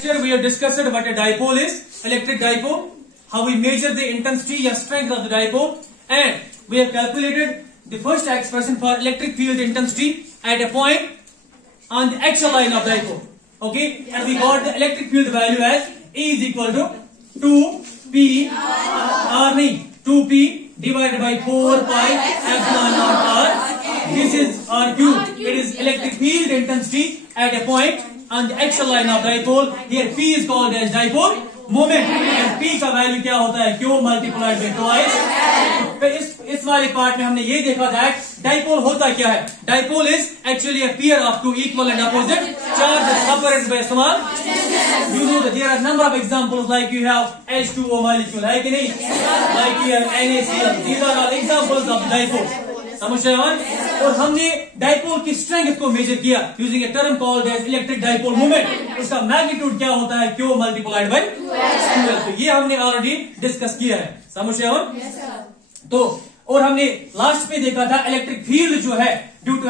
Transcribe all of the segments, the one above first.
Here we have discussed what a dipole is, electric dipole, how we measure the intensity or strength of the dipole, and we have calculated the first expression for electric field intensity at a point on the axial line of dipole. Okay, and we got the electric field value as E is equal to 2p r 2p divided by 4 pi epsilon naught r. This is r cube. It is electric field intensity at a point on the axial line of dipole. Here P is called as dipole moment, and P का value क्या होता है? Q multiplied by twice. तो इस वाले part में हमने ये देखा था डाइपोल होता क्या है. Dipole is actually a pair of two equal and opposite charges separated by small. You know that there are number of examples like you have H2O molecule, है कि नहीं? Like you have NaCl. These are all examples of dipole. समझ रहे हो? और हमने dipole की strength को मेजर किया using a term called as electric dipole moment. उसका मैग्नीट्यूड क्या होता है? Q multiplied by 2L. तो ये हमने ऑलरेडी डिस्कस किया है. समझ रहे हो? तो और हमने लास्ट में देखा था इलेक्ट्रिक फील्ड जो है due to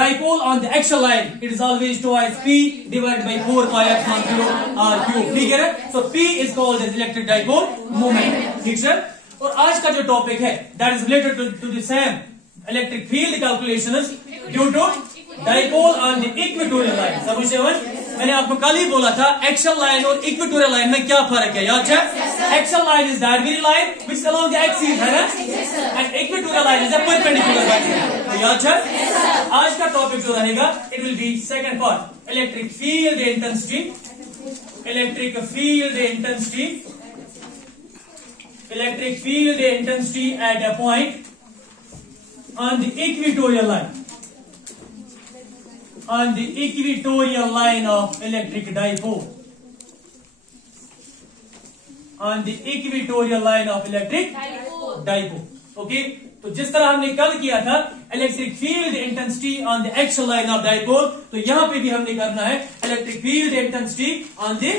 dipole on the axial line it is always twice P divided by 4 pi epsilon 0 r cube. ठीक है? So P is called as electric dipole moment. ठीक है? और आज का जो टॉपिक है that is related to the same electric field calculations due to dipole on the equatorial line. समझ रहे हो? मैंने आपको कल ही बोला था एक्सियल लाइन और इक्वेटोरियल लाइन में क्या फर्क है. याद है? Axial line is that very line which along the axis, है ना? And equatorial line is a perpendicular line. तो याद है? आज का टॉपिक जो रहेगा it will B second part electric field intensity. Electric field intensity. Electric field intensity at a point on the equatorial line. On the equatorial line of electric dipole. On the equatorial line of electric dipole. Okay? तो जिस तरह हमने कल किया था electric field intensity on the axial line of dipole, तो यहां पे भी हमने करना है electric field intensity on the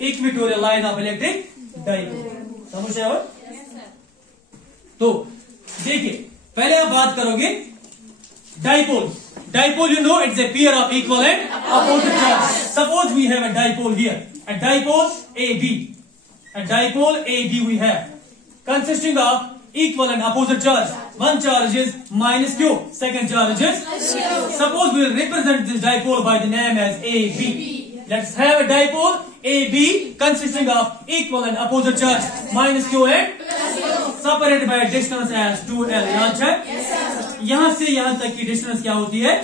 equatorial line of electric dipole. समझ रहे हो? तो देखिए पहले आप बात करोगे dipole. Dipole you know it's a pair of equal and opposite charge. Suppose we have a dipole here, a dipole AB. A dipole AB we have consisting of equal and opposite charge. One charge is minus Q, second charge is suppose we will represent this dipole by the name as AB. Let's have a dipole AB consisting of equal and opposite charge minus Q and separated by a distance as 2L. याद है? यहां से यहां तक की distance क्या होती है?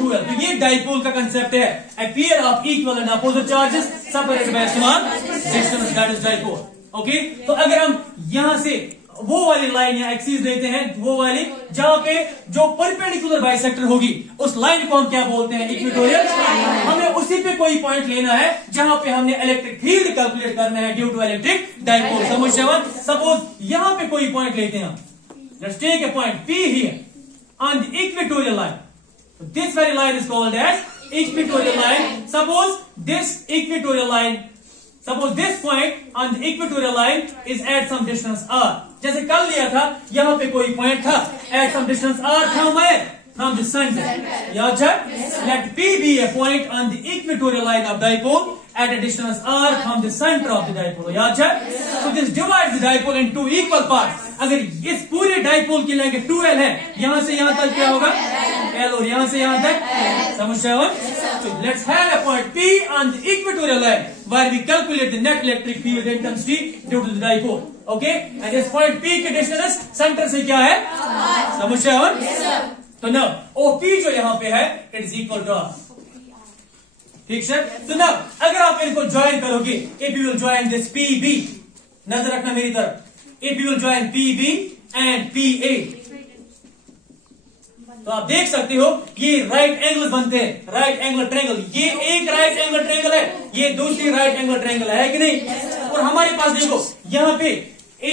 2L. तो ये डाइपोल का कंसेप्ट है. A pair of equal and opposite charges separated by a small distance, that is dipole. Okay? तो अगर हम यहां से वो वाली लाइन या एक्सिस लेते हैं, वो वाली जहां पे जो परपेंडिकुलर बाइसेक्टर होगी उस लाइन को हम क्या बोलते हैं? इक्वेटोरियल. हमें उसी पे कोई पॉइंट लेना है जहां पे हमने इलेक्ट्रिक फील्ड कैलकुलेट करना है ड्यू टू इलेक्ट्रिक डाइपोल. समझ रहे हो? सपोज यहां पे कोई पॉइंट लेते हैं. Let's take a point P here on the equatorial line. This very line is called as equatorial line. Suppose this equatorial line, suppose this point on the equatorial line is at some distance r. जैसे कल लिया था यहाँ पे कोई point था at some distance r from where? From the center. याद है? Let P be a point on the equatorial line of dipole at a distance r from the center of the dipole. याद है? So this divides the dipole in two equal parts. अगर इस पूरे dipole की लेंगे 2L है, यहां से यहां तक क्या होगा? L, और यहां से यहां तक. समझ रहे हो? So let's have a point P on the equatorial line where we calculate the net electric field intensity due to the dipole. Okay? And this point P की डिस्टेंस सेंटर से क्या है? समझ रहे हो? तो now OP जो यहाँ पे है it is equal to R. ठीक है? तो now अगर आप इनको ज्वाइन करोगे, if you will join this PB, नजर रखना मेरी तरफ, if you will join PB and PA, तो आप देख सकते हो ये राइट एंगल बनते हैं. Right angle triangle. ये एक राइट एंगल ट्रायंगल है, ये दूसरी राइट एंगल ट्रायंगल है कि नहीं? और हमारे पास देखो यहाँ पे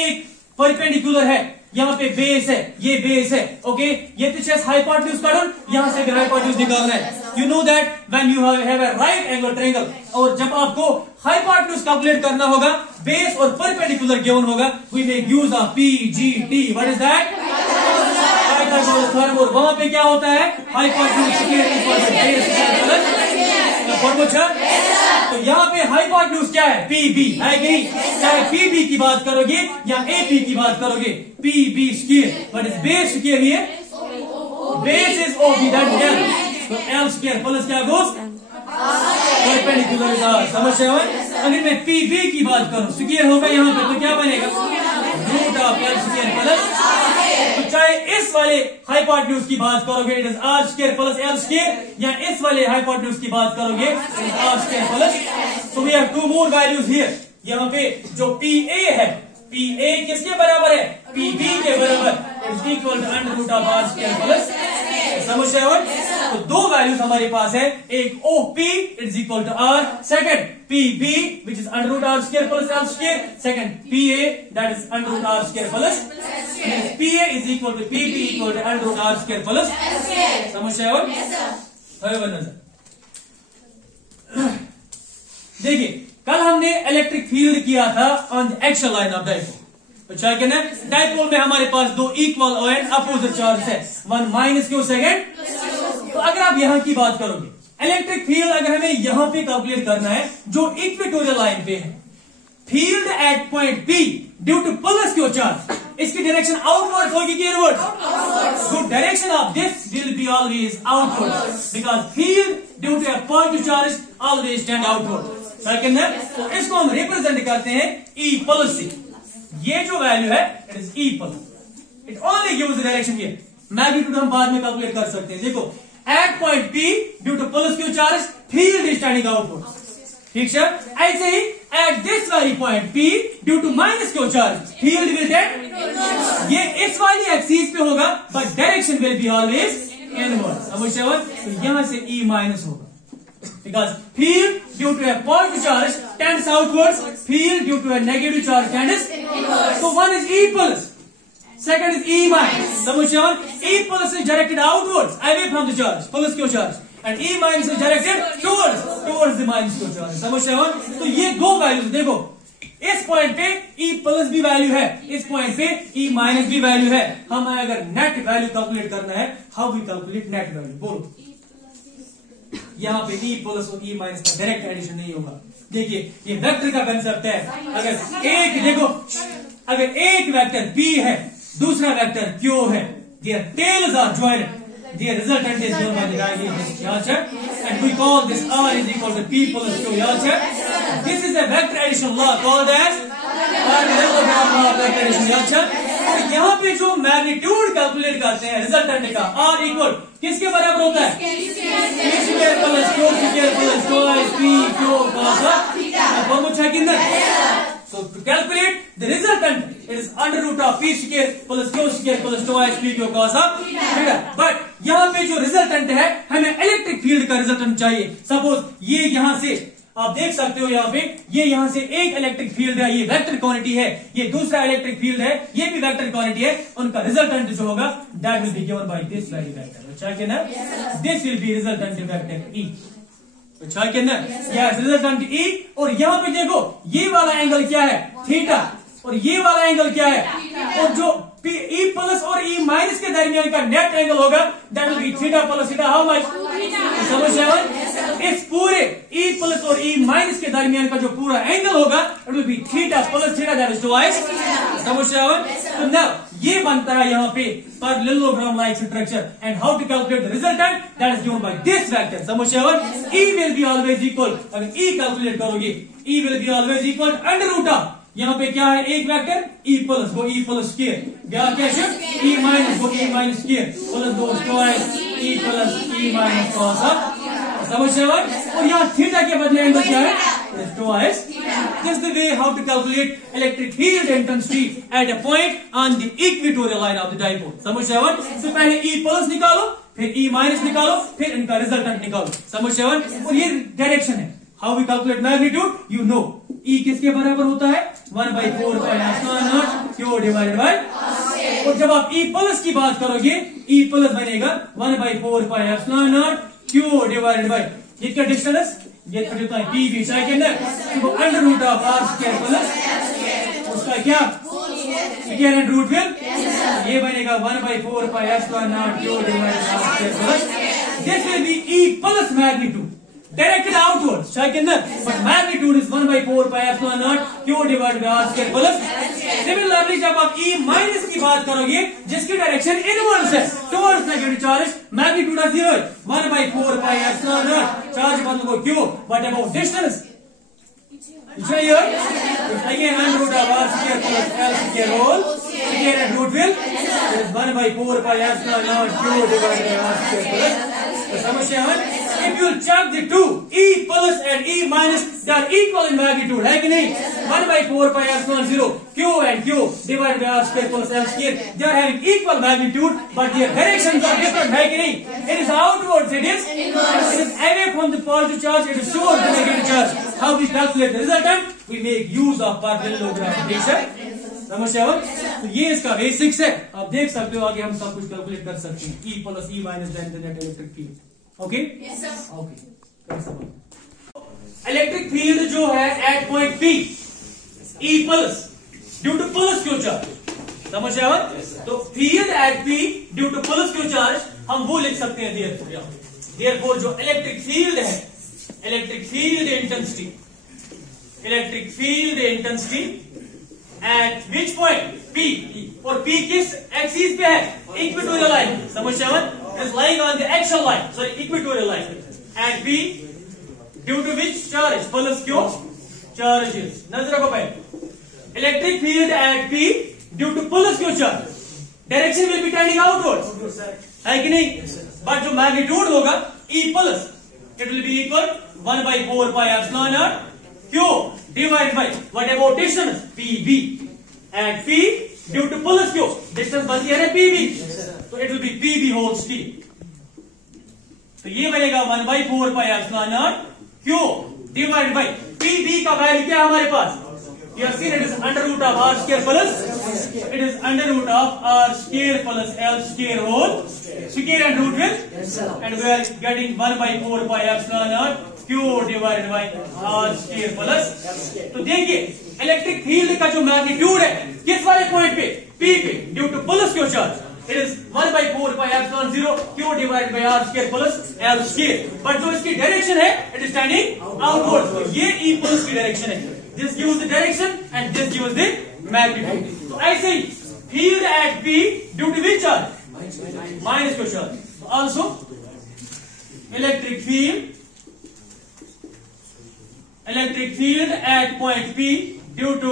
एक परपेंडिकुलर है, यहाँ पे बेस है, ये बेस है. ओके? ये पीछे हाइपोटेन्यूज काढून यहाँ से भी हाइपोटेन्यूज निकालना है. You know that when you have a right angle triangle, और जब आपको हाइपोटेन्यूज कैलकुलेट करना होगा, बेस और परपेंडिकुलर गिवन होगा, we make use of PGT. What is that? वहां पे क्या होता है? हाइपोटेन्यूज. तो पे हाइपोटेन्यूज क्या है? पीबी है कि नहीं? चाहे पीबी की बात करोगे या एपी की बात करोगे, PB square, but is base square here, base is OB, that is L, तो एल स्क्वायर प्लस क्या गोस परपेंडिकुलर, समझ रहे हो? अगर मैं पीबी की बात करूं स्क्वायर होगा यहाँ पे, तो क्या बनेगा? Root of L square plus, तो चाहे इस वाले हाइपोटेन्यूज की बात करोगे it is R square plus L square, या इस वाले हाइपोटेन्यूज की बात करोगे it is R square plus, so we have two more values here. यहाँ पे जो पी ए है, पी ए किसके बराबर है? पी बी के बराबर, is equal to under root of R square plus, समझ रहे हो? तो दो वैल्यूज हमारे पास है, एक O P is equal to R, second P B which is under root R square plus L square, second P A that is under root R square plus, P A is equal to P B equal to under root R square plus, समझ रहे हो? देखिए कल हमने electric field किया था on the axial line of dipole, अच्छा क्या ना? डाइपोल में हमारे पास दो इक्वल एंड अपोजिट चार्ज है, वन माइनस क्यू सेकेंड। तो अगर आप यहाँ की बात करोगे इलेक्ट्रिक फील्ड अगर हमें यहाँ पे कैलकुलेट करना है जो इक्वेटोरियल लाइन पे है, field at point P due to plus Q charge, इसकी डायरेक्शन आउटवर्ड होगी कि inward? So direction of this will be always outward, because field due to a positive charge always tend outward. तो इसको हम represent करते हैं E plus से, ये जो वैल्यू है it is E plus, it only gives the direction here, magnitude हम बाद में कैलकुलेट कर सकते हैं। देखो at point P due to plus Q charge field is tending outward, ठीक है? ऐसे ही एट दिस वाली point P due to minus Q charge field will tend, ये इस वाली एक्सिस पे होगा but direction will be always inward, समझ रहे हो? तो यहां से ई माइनस होगा, because field due to a positive charge tends outwards, field due to a negative charge tends inwards. So one is E plus, second is E minus. समझ रहे हो? E plus is directed outwards, away from the charge, plus Q charge, and E minus is directed towards the minus Q charge. समझ रहे हो? तो ये दो values देखो, इस पॉइंट पे E प्लस भी वैल्यू है, इस पॉइंट पे E माइनस भी वैल्यू है। हमें अगर नेट वैल्यू कैलकुलेट करना है, how we calculate net value, बोलो। यहाँ पे E प्लस और E माइनस का डायरेक्ट एडिशन नहीं होगा। देखिए ये वेक्टर का कंसेप्ट है, अगर एक देखो, अगर एक वेक्टर P है दूसरा वेक्टर Q है, their tails are joined, their resultant is given by the diagonal, याद है? And we call this R is equal to P plus Q, याद है? This is a vector addition law called as parallelogram law of vector addition, याद है? तो यहाँ पे जो मैग्नीट्यूड कैलकुलेट करते हैं रिजल्टेंट का, R इक्वल किसके बराबर होता है? P square plus Q square plus 2P Q cos, so to calculate the resultant it is under root of P square plus Q square plus 2P Q cos theta, but यहाँ पे जो resultant है हमें electric field का resultant चाहिए। Suppose ये यहाँ से आप देख सकते हो, यहाँ पे ये यहाँ से एक इलेक्ट्रिक फील्ड है, ये वेक्टर क्वांटिटी है, ये दूसरा इलेक्ट्रिक फील्ड है, ये भी वेक्टर क्वांटिटी है, उनका रिजल्टेंट जो होगा that will be given by this value vector, अच्छा क्या ना? This will B resultant vector E, अच्छा क्या ना? Yes, resultant E। और यहाँ पे देखो ये वाला एंगल क्या है? थीटा, और ये वाला एंगल क्या है? और जो E प्लस और E माइनस के दरमियान का नेट एंगल होगा that will B theta plus theta, how much? समझ रहे हो? इस पूरे E प्लस और E माइनस के दरमियान का जो पूरा एंगल होगा it will B theta plus theta, that is twice, समझ रहे हो? तो नाउ ये बनता है यहाँ पे parallelogram like structure, and how to calculate the resultant that is given by this vector, समझ रहे हो? E will be always equal, अगर E कैलकुलेट करोगे E will be always equal under root of, यहाँ पे क्या है? एक वेक्टर E प्लस वो E प्लस स्क्वायर, क्या शिफ्ट E माइनस वो E माइनस स्क्वायर प्लस दो twice E plus E minus cos, समझ रहे हो? और यहाँ थीटा के बदले एंगल क्या है? Twice. This is the way how to calculate electric field intensity at a point on the equatorial line of the dipole, समझ रहे हो? तो पहले E प्लस निकालो, फिर E माइनस निकालो, फिर इनका रिजल्टेंट निकालो, समझ रहे हो? और ये डायरेक्शन है। How we calculate magnitude, you know E किसके बराबर होता है? 1/4 pi epsilon not Q divided by, और जब आप E प्लस की बात करोगे E प्लस बनेगा 1/4 pi epsilon not Q divided bye, ये क्या डिस्टेंस? ये होता है P भी, सेकंड है तो under root of R square plus उसका क्या स्क्वायर एंड रूट विल, ये बनेगा 1/4 pi epsilon not Q divided by R square plus, this will be E plus magnitude, directed outwards, but magnitude is 1/4 pi epsilon naught q divided by r square plus. Similarly, जब आप E minus की बात करोगे जिसकी direction inverse है towards negative charge, magnitude of 0 1/4 pi epsilon naught, charge बदल को q, but about distance here again under root of r square plus l square whole square and root will is 1/4 pi epsilon naught q divided by r square plus. तो समस्या है, if you check the two E plus and E minus, they are equal in magnitude, है कि नहीं? 1/4 pi epsilon 0 q and q divided by r square plus l square, they are having equal magnitude, but their directions are different, है कि नहीं? It is outwards, it is away from the positive charge, it is towards the negative charge. How we calculate the resultant? We make use of parallelogram application. समस्या हो, तो ये इसका basics है. आप देख सकते हो आगे हम सब कुछ कैलकुलेट कर सकते हैं. E plus E minus then the net electric field. Okay okay. Electric field जो है at point P E plus due to plus Q charge, समझ आया? तो field at P due to plus Q charge हम वो लिख सकते हैं देयरफॉर जो इलेक्ट्रिक फील्ड है, electric field intensity at which point P, और P किस एक्सिस पे है? इक्वेटोरियल लाइन, समझ आया? is lying on the axial line, sorry, equatorial line, and P due to which charge plus Q charges. नजर रखो पहले, electric field at P due to plus Q charge, direction will be tending outwards, है कि नहीं? but जो magnitude होगा E plus, it will be equal 1/4 pi epsilon naught Q divided by what about distance PB, and P due to plus Q distance बनती है PB, तो it will be PB whole square. तो ये बनेगा 1/4 pi epsilon naught Q divided by PB का value क्या है हमारे पास? You have seen it is under root of r square plus, it is under root of r square plus l square whole square and root with, and we are getting 1/4 pi epsilon naught Q divided by r square plus. तो देखिए electric field का जो magnitude है किस वाले point पे? P पे due to plus Q charge, it is 1/4 pi epsilon 0 Q divided by r square plus l square, but जो इसकी डायरेक्शन है it is standing outwards, तो ये E plus की डायरेक्शन है. This gives the direction and this gives the magnitude. तो ऐसे ही field at P due to which charge? minus Q charge. Also electric field at point P due to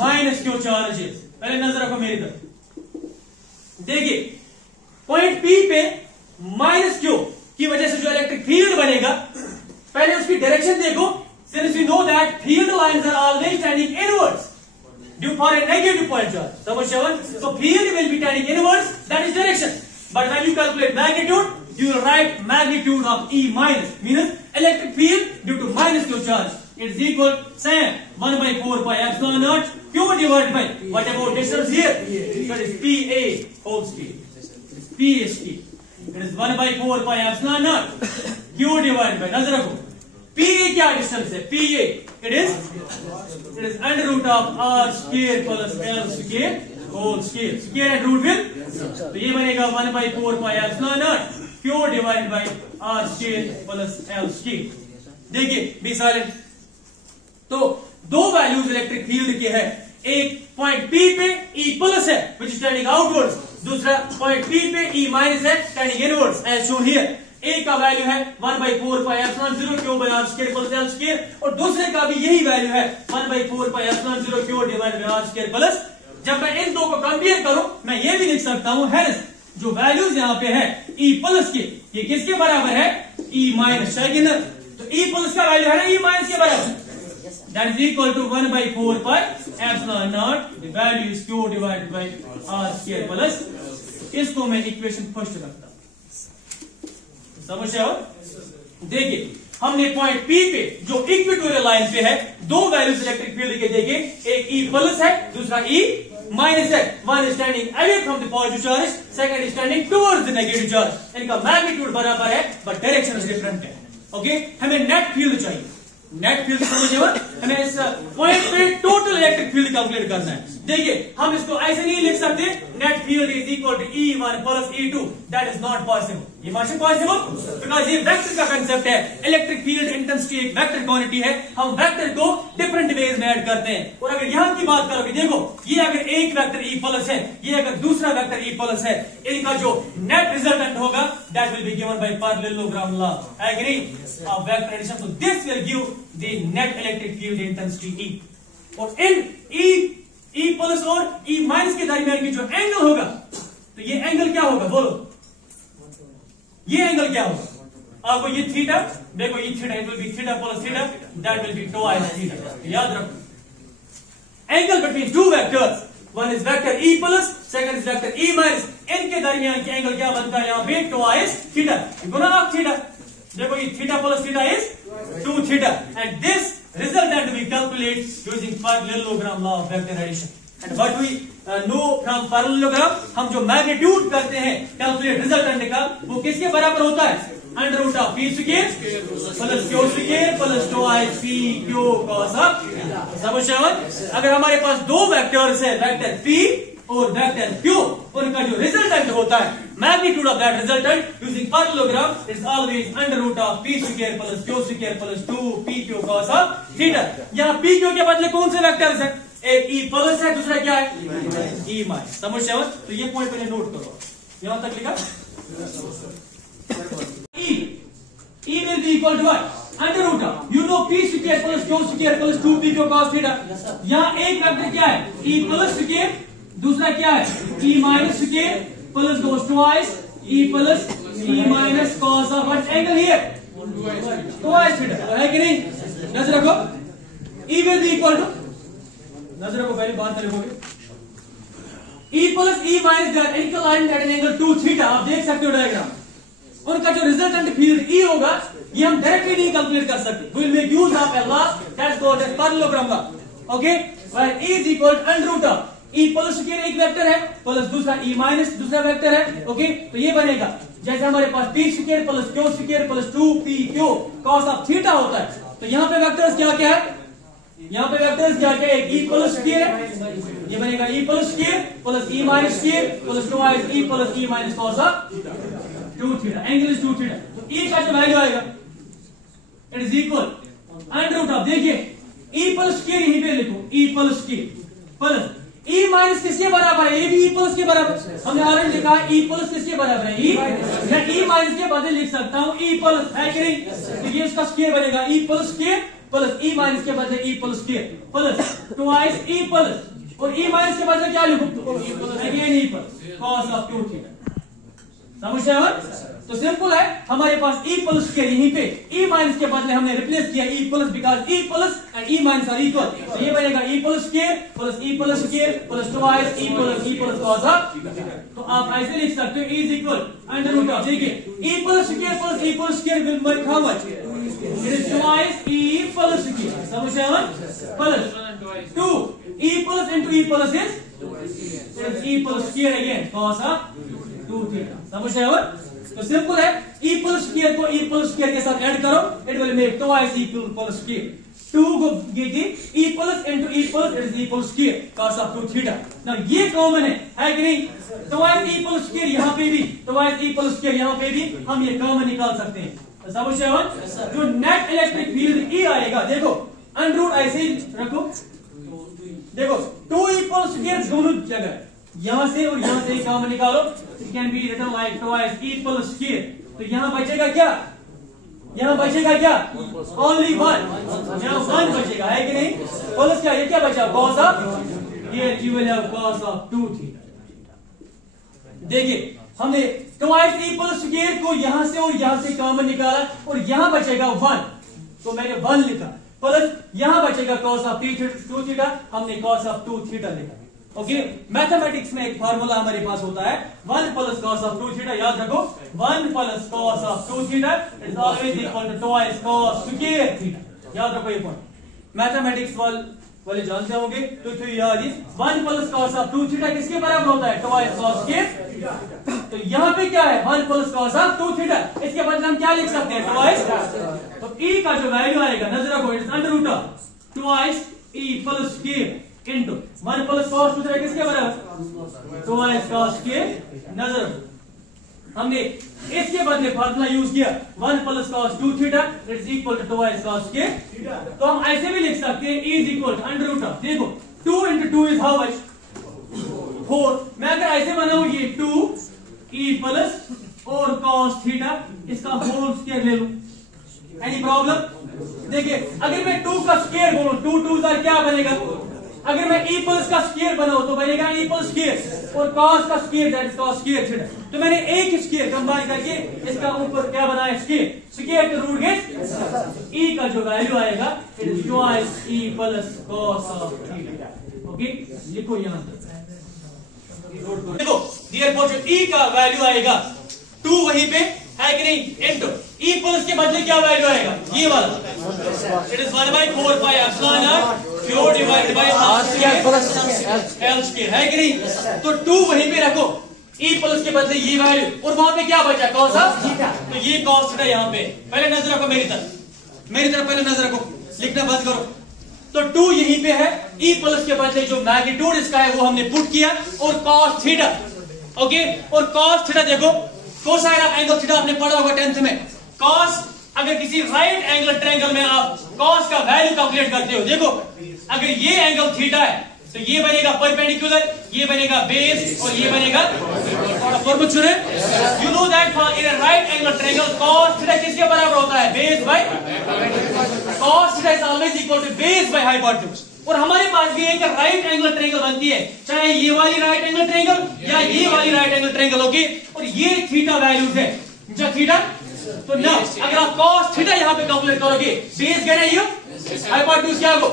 minus Q charges. पहले नजर रखो मेरी तरफ, देखिए point P पे minus Q की वजह से जो इलेक्ट्रिक फील्ड बनेगा, पहले उसकी डायरेक्शन देखो. Since we know that field lines are always tending inwards due for a negative point charge, so field will be tending inwards, that is direction. But when you calculate magnitude, you will write magnitude of E minus, means electric field due to minus Q charge, it is equal same 1/4 pi epsilon naught Q divided by what about distance here? That is PA whole square. PST. It is 1/4 pi epsilon naught Q divided by, नजर रखो PA क्या distance है? PA it is under root of r square plus l square whole square, square and root with, तो ये बनेगा 1/4 pi epsilon naught Q divided by r square plus l square. देखिए B silent. तो दो values electric field के है, एक point P पे E प्लस है which is tending outwards, दूसरा पॉइंट P पे E माइनस है tending inwards as shown here. एक का वैल्यू है 1/4 pi epsilon 0 Q by r square plus l square, और दूसरे का भी यही वैल्यू है 1/4 pi epsilon 0 Q divided by r square plus. जब मैं इन दो को कंपेयर करूं, मैं ये भी लिख सकता हूं हेंस जो वैल्यूज यहाँ पे है E प्लस के, ये किसके बराबर है? E माइनस, है कि ना? तो E प्लस का वैल्यू है ना E माइनस के बराबर, that is equal to 1/4 pi epsilon naught, the value is Q divided by r square plus. इसको मैं इक्वेशन फर्स्ट रखता हूं, समझ आओ. देखिए हमने पॉइंट P पे जो इक्वेटोरियल लाइन पे है दो वैल्यूज इलेक्ट्रिक फील्ड के देखे, एक E प्लस है दूसरा E माइनस है. One is standing away from the positive charge, second is standing towards the negative charge. इनका मैग्नीट्यूड बराबर है बट डायरेक्शन डिफरेंट है. ओके, हमें नेट फील्ड चाहिए. नेट फील्ड समझिए, हमें इस पॉइंट पे टोटल इलेक्ट्रिक फील्ड कैलकुलेट करना है. देखिए हम इसको ऐसे नहीं लिख सकते net field is equal to E1 plus E2, that is not possible. ये पॉसिबल बिकॉज ये वेक्टर का कंसेप्ट है। इलेक्ट्रिक फील्ड इंटेंसिटी एक वेक्टर क्वांटिटी है, हम वेक्टर को डिफरेंट वेज में ऐड करते हैं। और अगर यहां की बात करोगे, देखो ये अगर एक वेक्टर E प्लस है, ये अगर दूसरा वेक्टर E प्लस है, इनका जो नेट रिजल्टेंट होगा that will be given by parallelogram law, है कि नहीं, of vector addition. So this will give the net electric field intensity E। और इन E प्लस और E माइनस के दरमियान की जो एंगल होगा, तो ये एंगल क्या होगा बोलो, ये एंगल क्या होगा आपको, ये थीटा, देखो ये theta, it will B theta plus theta, that will be twice theta. याद रखो angle between two vectors, one is vector E plus, second is vector E minus, इनके दरमियान की एंगल क्या बनता है यहाँ पे, twice theta, Guna of theta. देखो ये theta plus theta is 2 theta, and this resultant we calculate using parallelogram law of vector addition. And what we know from parallelogram, हम जो मैग्नीट्यूड करते हैं कैलकुलेट रिजल्टेंट का, वो किसके बराबर होता है, under root of P square plus Q square plus 2i p q cos of theta. समझ? अगर हमारे पास दो वेक्टर्स है, वेक्टर p और वेक्टर q, उनका जो रिजल्टेंट होता है, magnitude of that resultant using parallelogram is always under root of p square plus q square plus 2pq cos of theta. यहाँ pq के बदले कौन से वेक्टर्स हैं, एक E प्लस है, दूसरा क्या है E माइनस। समझ? तो ये पॉइंट पहले नोट करो, यहां तक लिखा। E will be equal to what, under root of, you know p square plus q square plus 2pq cos theta. यहाँ एक वेक्टर क्या है, E प्लस स्क्वायर, दूसरा क्या है E minus square plus goes twice E plus E minus cos of what angle here, twice theta, है कि नहीं। नजर रखो, E will be equal to, नजर रखो पहले बात लिखोगे, E plus E minus that inclined at an angle 2 theta. आप देख सकते हो डायग्राम, उनका जो रिजल्टेंट फील्ड E होगा ये हम डायरेक्टली नहीं कैलकुलेट कर सकते, we will make use of a law that's called as parallelogram law. Okay, where E is equal to under root of E plus square एक वेक्टर है, प्लस दूसरा E minus दूसरा वेक्टर है। Okay, तो ये बनेगा जैसे हमारे पास p square plus q square plus 2pq cos of theta होता है। तो यहाँ पे वेक्टर्स क्या क्या है, यहाँ पे वेक्टर्स क्या क्या है, E प्लस स्क्वायर है, ये बनेगा E plus square plus E minus square plus 2e plus E minus cos of 2 theta, angle is 2 theta. तो E का जो वैल्यू आएगा it is equal under root of, देखिए E प्लस स्क्वायर यहीं पे लिखो, E plus square plus E minus किसके बराबर है, ये भी E प्लस के बराबर, हमने ऑलरेडी लिखा है E प्लस किसके बराबर है, E, मैं E माइनस के बदले लिख सकता हूँ E प्लस, है कि नहीं, तो ये उसका स्क्वायर बनेगा E plus square plus E minus के बदले E plus square plus twice E plus, और E माइनस के बदले क्या लिखो, again E plus cos of 2 theta. समझ आया? तो सिंपल है, हमारे पास E प्लस स्क्वायर यहीं पे E माइनस के बदले हमने रिप्लेस किया E plus, because E plus and E minus are equal, तो ये बनेगा E plus square plus E plus square plus twice E plus cos of. तो आप ऐसे लिख सकते हो E is equal under root of, देखिए E plus square plus E plus square will make how much, it is twice E plus square, समझ आया, plus 2 E plus into E plus is E plus square again cos of 2 theta. समझ आया? तो simple है, E plus square को E plus square के साथ add करो, it will make twice E plus square, 2 को E plus into E plus it is E plus square cos of 2 theta. Now ये कॉमन है कि नहीं, ट्वाइस E प्लस स्क्वायर यहां पे भी, ट्वाइस E प्लस स्क्वायर यहां पे भी हम ये कॉमन निकाल सकते हैं। तो समझ आया? जो नेट इलेक्ट्रिक फील्ड E आएगा, देखो अंडर रूट ऐसे ही रखो, देखो 2E प्लस स्क्वायर दोनों जगह, यहां से और यहां से कॉमन निकालो, it can be written like twice E plus square, तो यहां बचेगा क्या, यहां बचेगा क्या, ओनली 1, यहां 1 बचेगा, है कि नहीं, प्लस क्या, ये क्या बचा cos ऑफ, ये you will have cos of 2 theta. देखिए हमने ट्वाइस E प्लस स्क्वायर को यहां से और यहां से कॉमन निकाला, और यहां बचेगा 1, तो मैंने 1 लिखा, प्लस यहां बचेगा cos ऑफ 2 थीटा, हमने cos ऑफ 2 थीटा लिखा। ओके, मैथमेटिक्स में एक फार्मूला हमारे पास होता है 1 प्लस cos ऑफ 2 थीटा, याद रखो 1 plus cos of 2 theta is always equal to twice cos square theta, याद रखो ये पॉइंट, मैथमेटिक्स वाले जानते होंगे। तो याद is 1 plus cos of 2 theta किसके बराबर होता है, ट्वाइस cos स्क्वायर। तो यहाँ पे क्या है, 1 प्लस cos ऑफ 2 थीटा, इसके बदले हम क्या लिख सकते हैं, ट्वाइस। तो E का जो वैल्यू आएगा, नजर रखो, it is under root of twice E plus square into 1 plus cos 2 theta किसके बराबर 2 कॉस के नजर रखो। हमने इसके बदले फार्मूला यूज किया 1 plus cos 2 theta is equal to 2 cos के। तो हम ऐसे भी लिख सकते हैं is equal to under root of, देखो 2 into 2 इज हाउ मच 4। मैं अगर ऐसे बनाऊं ये 2 e प्लस और कॉस थीटा इसका होल स्क्वायर ले लूं, एनी प्रॉब्लम? देखिए अगर मैं 2 का स्क्वायर बोलूं 2 2 क्या बनेगा, अगर मैं e प्लस का स्क्वायर बनाऊं तो बनेगा e प्लस स्क्वायर और cos का square that is cos square theta. तो मैंने एक स्क्वायर कंबाइन करके इसका ऊपर क्या बनाया स्क्वायर, स्क्वायर के रूट गेट e का जो वैल्यू आएगा it is twice e plus cos of theta. Okay लिखो यहां पर, देखो देयरफॉर जो e का वैल्यू आएगा 2 वहीं पे है कि नहीं, इनटू e प्लस के बदले क्या वैल्यू आएगा ये वाला, it is 1/4 pi epsilon not q divided by r square plus l square, है कि नहीं। तो 2 वहीं पे रखो, e प्लस के बदले ये वैल्यू और वहां पे क्या बचा cos ऑफ थीटा, तो ये cos थीटा यहां पे। पहले नजर रखो मेरी तरफ पहले नजर रखो, लिखना बंद करो। तो 2 यहीं पे है, e प्लस के बदले जो मैग्नीट्यूड इसका है वो हमने पुट किया और cos थीटा। ओके और cos थीटा देखो कोसाइन ऑफ एंगल थीटा आपने पढ़ा होगा 10th में। cos अगर किसी राइट एंगल ट्रायंगल में आप cos का वैल्यू कैलकुलेट करते हो, देखो अगर ये एंगल थीटा है तो ये बनेगा परपेंडिकुलर, ये बनेगा बेस और ये बनेगा perpendicular. You know that in a right angle triangle cos theta किसके बराबर होता है, base by cos theta is always equal to base by hypotenuse. और हमारे पास भी एक राइट एंगल ट्रायंगल बनती है, चाहे ये वाली राइट एंगल ट्रायंगल या ये वाली राइट एंगल ट्रायंगल। ओके और ये थीटा वैल्यूज है जो थीटा, तो ना अगर आप cos थीटा यहां पे कैलकुलेट करोगे बेस क्या है, ये हाइपोटेन्यूज क्या हो,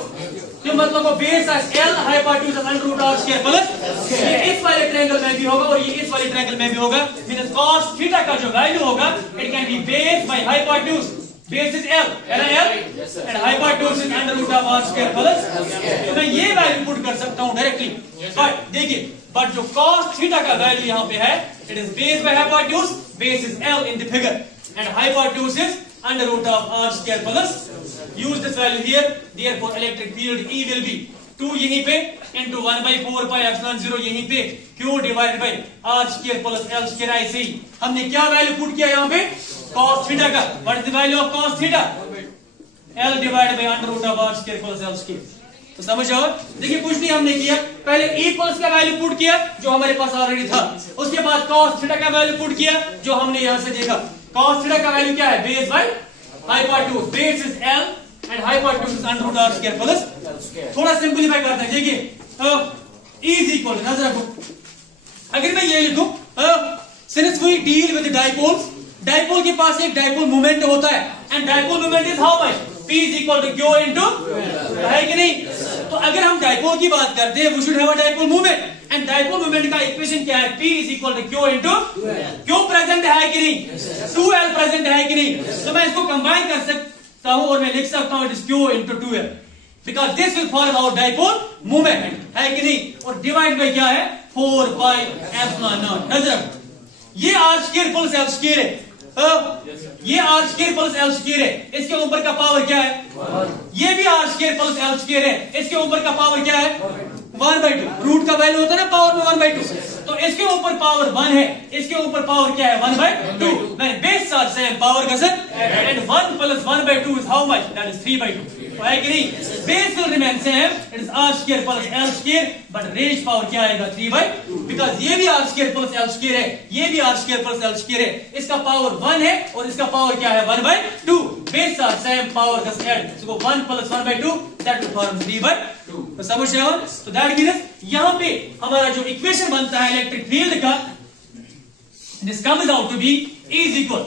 तो मतलब वो बेस है l hypotenuse under root r square plus ये इस वाले ट्रायंगल में भी होगा और ये इस वाले ट्रायंगल में भी होगा। मींस cos थीटा का जो वैल्यू होगा it can be base by hypotenuse, base is l and hypotenuse is under root of r square plus. तो मैं ये वैल्यू पुट कर सकता हूं डायरेक्टली, बट देखिए बट जो cos थीटा का वैल्यू यहां पे है it is base by hypotenuse, base is l in the figure and hypotenuse is under root of r square plus। use this value here, therefore electric field E will be 2 यहीं पे into 1/4 pi epsilon 0 यहीं पे q divided by r square plus l square। ऐसे ही हमने क्या value put किया यहाँ पे cos थीटा का, what is the value of cos theta, l divided by under root of r square plus l square। तो समझ आओ, देखिए कुछ नहीं हमने किया, पहले e प्लस का वैल्यू पुट किया जो हमारे पास ऑलरेडी था, उसके बाद cos थीटा का वैल्यू पुट किया जो हमने यहां से देखा। cos थीटा का वैल्यू क्या है, base by hypotenuse, base is l and hypotenuse is under root r square plus. थोड़ा सिंपलीफाई करते हैं, देखिए e इज इक्वल, नजर रखो अगर मैं ये लिखूं since we deal with dipoles, dipole के पास एक डाइपोल मोमेंट होता है and dipole moment is how much, p is equal to q into, है कि नहीं। तो अगर हम डाइपोल की बात करते हैं we should have a dipole moment and dipole moment का इक्वेशन क्या है, p is equal to q into, q present है कि नहीं, 2l प्रेजेंट है कि नहीं। तो मैं इसको कंबाइन कर सकता हूं और मैं लिख सकता हूं it is q into 2l because this will form our dipole moment, है कि नहीं। और डिवाइड बाय क्या है 4 पाई एप्सिलॉन नॉट। नजर रखो ये r square plus l square है, ये r square plus l square है, इसके ऊपर का पावर क्या है, ये भी r square plus l square है, इसके ऊपर का पावर क्या है 1/2। रूट का वैल्यू होता है ना पावर में 1/2, तो इसके ऊपर पावर 1 है, इसके ऊपर पावर क्या है 1/2। मैंने बेस आर सेम पावर का sir and 1 plus 1/2 is how much, that is 3/2, है कि नहीं। Base will remain same, it is r square plus l square, but range power क्या आएगा 3/2 बिकॉज ये भी r square plus l square है, ये भी r square plus l square है, इसका पावर 1 है और इसका पावर क्या है 1/2। बेस आर सेम पावर का set, so 1 plus 1/2 that will form 3/2। तो समझ रहे हो, तो दैट मींस यहां पे हमारा जो इक्वेशन बनता है इलेक्ट्रिक फील्ड का, this comes out to be is equal,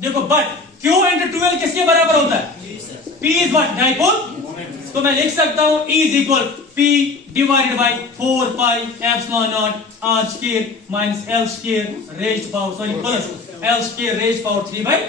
देखो बट q into 2l किसके बराबर होता है, p इज व्हाट, डाइपोल। तो मैं लिख सकता हूं E is equal p divided by 4 pi epsilon not r square minus l square raised power, sorry plus l square raised power 3/2।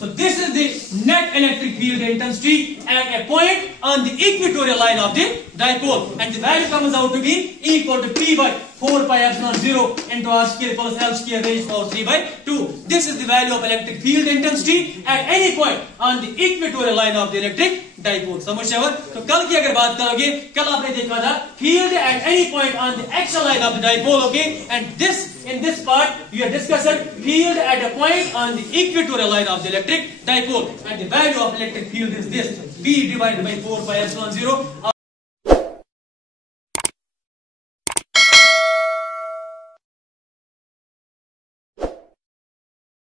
So this is the net electric field intensity at a point on the equatorial line of the dipole, and the value comes out to be equal to p by 4 pi epsilon 0 into r square plus l square raised power 3/2. This is the value of electric field intensity at any point on the equatorial line of the electric dipole. समझ? तो कल की अगर बात करोगे, कल आपने देखा था field at any point on the axial line of the dipole, okay, and this in this part we are discussing field at a point on the equatorial line of the electric dipole, and the value of electric field is this: V divided by 4 pi epsilon 0.